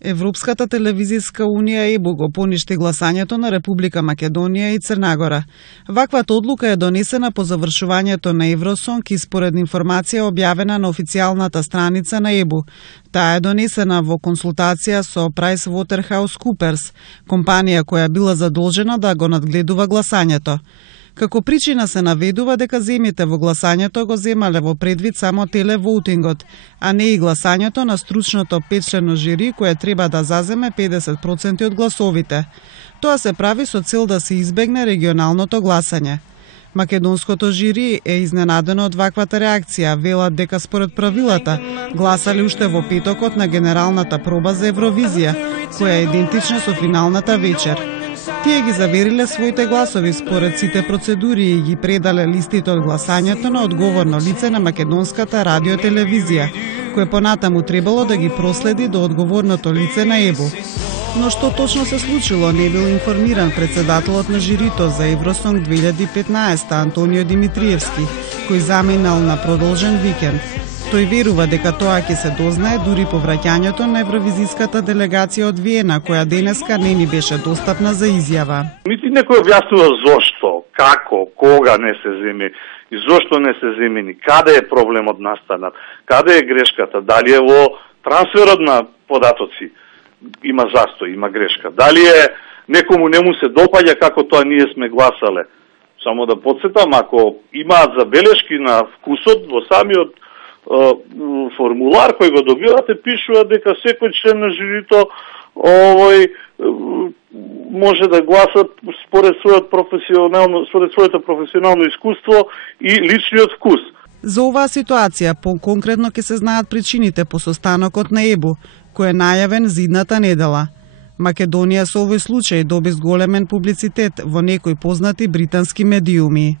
Европската телевизиска унија ЕБУ го поништи гласањето на Република Македонија и Црна Гора. Ваквата одлука е донесена по завршувањето на Евросонг и според информација објавена на официјалната страница на ЕБУ. Таа е донесена во консултација со PricewaterhouseCoopers, компанија која била задолжена да го надгледува гласањето. Како причина се наведува дека земите во гласањето го земале во предвид само телевоутингот, а не и гласањето на стручното 5-члено жири кое треба да заземе 50% од гласовите. Тоа се прави со цел да се избегне регионалното гласање. Македонското жири е изненадено од ваквата реакција, велат дека според правилата гласале уште во петокот на генералната проба за Евровизија, која е идентична со финалната вечер. Тие ги завериле своите гласови според сите процедури и ги предале листите од гласањето на одговорно лице на Македонската радиотелевизија, кое понатаму требало да ги проследи до одговорното лице на ЕБУ. Но што точно се случило не бил информиран председателот на жирито за Евросонг 2015 Антонио Димитриевски, кој заминал на продолжен викенд. Тој верува дека тоа ќе се дознае дури по враќањето на евровизиската делегација од Виена, која денеска не ни беше достапна за изјава. Нити некој објаснува зошто, како, кога не се земи и зошто не се земени, каде е проблемот настанат, каде е грешката, дали е во трансферот на податоци има застој, има грешка, дали е некому не му се допаѓа како тоа ние сме гласале. Само да подсетам, ако имаат забелешки на вкусот во самиот формулар кој го добивате, пишува дека секој член на жирито може да гласа според своето професионално искуство и личниот вкус. За оваа ситуација по-конкретно ќе се знаат причините по состанокот на ЕБУ, кој е најавен за идната недела. Македонија со овој случај доби зголемен публицитет во некои познати британски медиуми.